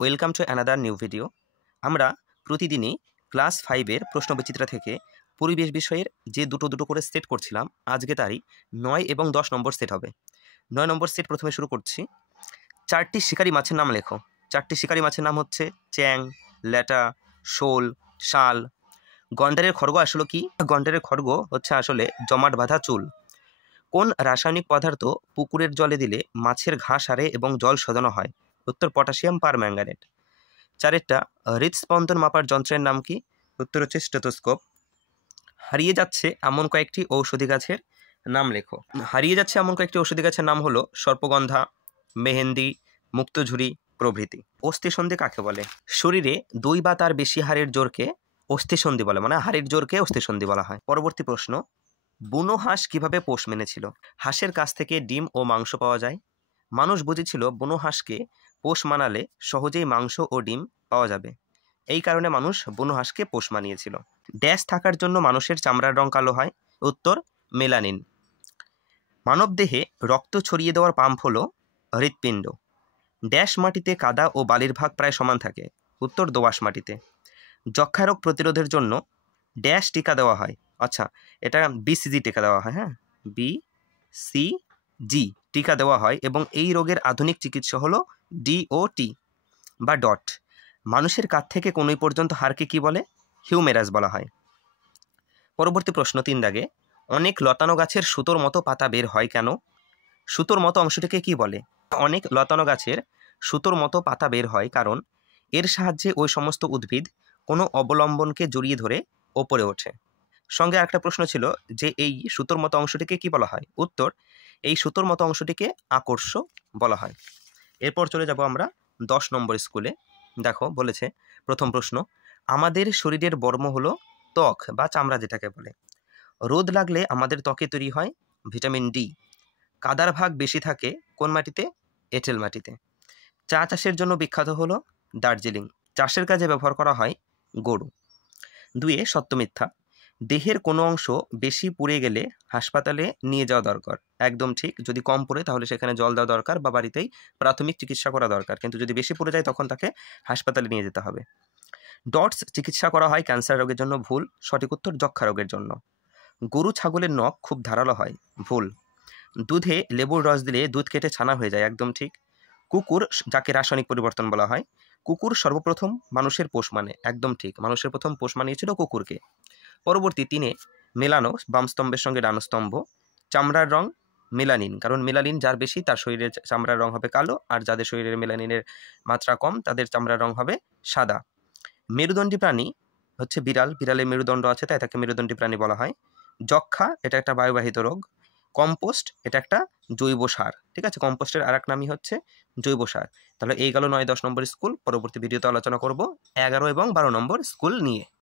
Welcome to another new video. আমরা প্রতিদিনই class 5-এর প্রশ্নবিচিত্রা থেকে পরিবেশ বিষয়ের যে দুটো করে সেট করছিলাম, আজকে তারই 9 এবং 10 নম্বর সেট হবে। 9 নম্বর সেট প্রথমে শুরু করছি। 4টি শিকারী মাছের নাম লেখো। 4টি শিকারী মাছের নাম হচ্ছে চ্যাং, ল্যাটা, শোল, শাল। গন্ডারের খড়গ আসলে কি? গন্ডারের খড়গ হচ্ছে আসলে জমাট বাঁধা চুল। কোন রাসায়নিক পদার্থ পুকুরের জলে দিলে মাছের ঘা সারে এবং জল শোধন হয়? উত্তর পটাশিয়াম পারম্যাঙ্গানেট। 4টা হৃদস্পন্দন মাপার যন্ত্রের নাম কি? উত্তর হচ্ছে স্টেথোস্কোপ। হারিয়ে যাচ্ছে এমন কয়েকটি ঔষধি গাছের নাম লেখো। হারিয়ে যাচ্ছে এমন কয়েকটি ঔষধি গাছের নাম হলো সর্পগন্ধা, মেহেন্দি, মুক্তঝুরি প্রভৃতি। অস্থিসন্ধি কাকে বলে? শরীরে 2 বা তার বেশি হাড়ের জোরকে অস্থিসন্ধি বলে, মানে হাড়ের জোরকে অস্থিসন্ধি বলা হয়। পরবর্তী প্রশ্ন, বুনো হাঁস কিভাবে পোষ মেনেছিল? হাঁসের কাছ থেকে ডিম ও মাংস পাওয়া যায়। মানুষ বুঝেছিল বুনো হাঁসকে পোষ মানালে সহজেই মাংস ও ডিম পাওয়া যাবে। এই কারণে মানুষ বুনো হাঁসকে পোষ মানিয়েছিল। ড্যাশ থাকার জন্য মানুষের চামড়ার রং কালো হয়। উত্তর মেলানিন। মানবদেহে রক্ত ছড়িয়ে দেওয়ার পাম্প হলো হৃৎপিণ্ড। ড্যাশ মাটিতে কাদা ও বালির ভাগ প্রায় সমান থাকে। উত্তর দোআঁশ মাটিতে। যক্ষা রোগ প্রতিরোধের জন্য ড্যাশ টিকা দেওয়া হয়। আচ্ছা, এটা BCG টিকা দেওয়া হয়। হ্যাঁ, BCG টিকা দেওয়া হয় এবং এই রোগের আধুনিক চিকিৎসা হলো DOT বা ডট। মানুষের কাঁধ থেকে কনুই পর্যন্ত হাড়কে কি বলে? হিউমেরাস বলা হয়। পরবর্তী প্রশ্ন 3 দাগে, অনেক লতানো গাছের সুতোর মতো পাতা বের হয় কেন? সুতোর মতো অংশটিকে কি বলে? অনেক লতানো গাছের সুতোর মতো পাতা বের হয় কারণ এর সাহায্যে ওই সমস্ত উদ্ভিদ কোনো অবলম্বনকে জড়িয়ে ধরে ওপরে ওঠে। সঙ্গে আরেকটা প্রশ্ন ছিল যে এই সুতোর মতো অংশটিকে কি বলা হয়? উত্তর, এই সুতোর মতো অংশটিকে আকর্ষ বলা হয়। এরপর চলে যাব আমরা 10 নম্বর স্কুলে। দেখো বলেছে প্রথম প্রশ্ন, আমাদের শরীরের বর্ম হলো ত্বক বা চামড়া যেটাকে বলে। রোদ লাগলে আমাদের ত্বকে তৈরি হয় ভিটামিন ডি। কাদার ভাগ বেশি থাকে কোন মাটিতে? এঁটেল মাটিতে। চা চাষের জন্য বিখ্যাত হলো দার্জিলিং। চাষের কাজে ব্যবহার করা হয় গরু। 2 সত্য মিথ্যা, দেহের কোনো অংশ বেশি পুড়ে গেলে হাসপাতালে নিয়ে যাওয়া দরকার। একদম ঠিক। যদি কম পুড়ে তাহলে সেখানে জল দেওয়া দরকার বা বাড়িতেই প্রাথমিক চিকিৎসা করা দরকার, কিন্তু যদি বেশি পুড়ে যায় তখন তাকে হাসপাতালে নিয়ে যেতে হবে। ডটস চিকিৎসা করা হয় ক্যান্সার রোগের জন্য। ভুল। সঠিক উত্তর যক্ষা রোগের জন্য। গরু ছাগলের নখ খুব ধারালো হয়। ভুল। দুধে লেবুর রস দিলে দুধ কেটে ছানা হয়ে যায়। একদম ঠিক। কুকুর, যাকে রাসায়নিক পরিবর্তন বলা হয়, কুকুর সর্বপ্রথম মানুষের পোষ মানে। একদম ঠিক। মানুষের প্রথম পোষ মানিয়েছিল কুকুরকে। পরবর্তী 3 মেলানো, বাম স্তম্ভের সঙ্গে ডান স্তম্ভ। চামড়ার রং মেলানিন, কারণ মেলানিন যার বেশি তার শরীরের চামড়ার রং হবে কালো, আর যাদের শরীরের মেলানিনের মাত্রা কম তাদের চামড়ার রং হবে সাদা। মেরুদণ্ডী প্রাণী হচ্ছে বিড়াল। বিড়ালের মেরুদণ্ড আছে তাই তাকে মেরুদণ্ডী প্রাণী বলা হয়। যক্ষা, এটা একটা বায়ুবাহিত রোগ। কম্পোস্ট, এটা একটা জৈব সার। ঠিক আছে, কম্পোস্টের আর এক নামই হচ্ছে জৈব সার। তাহলে এই গেল 9-10 নম্বর স্কুল। পরবর্তী ভিডিওতে আলোচনা করব 11 এবং 12 নম্বর স্কুল নিয়ে।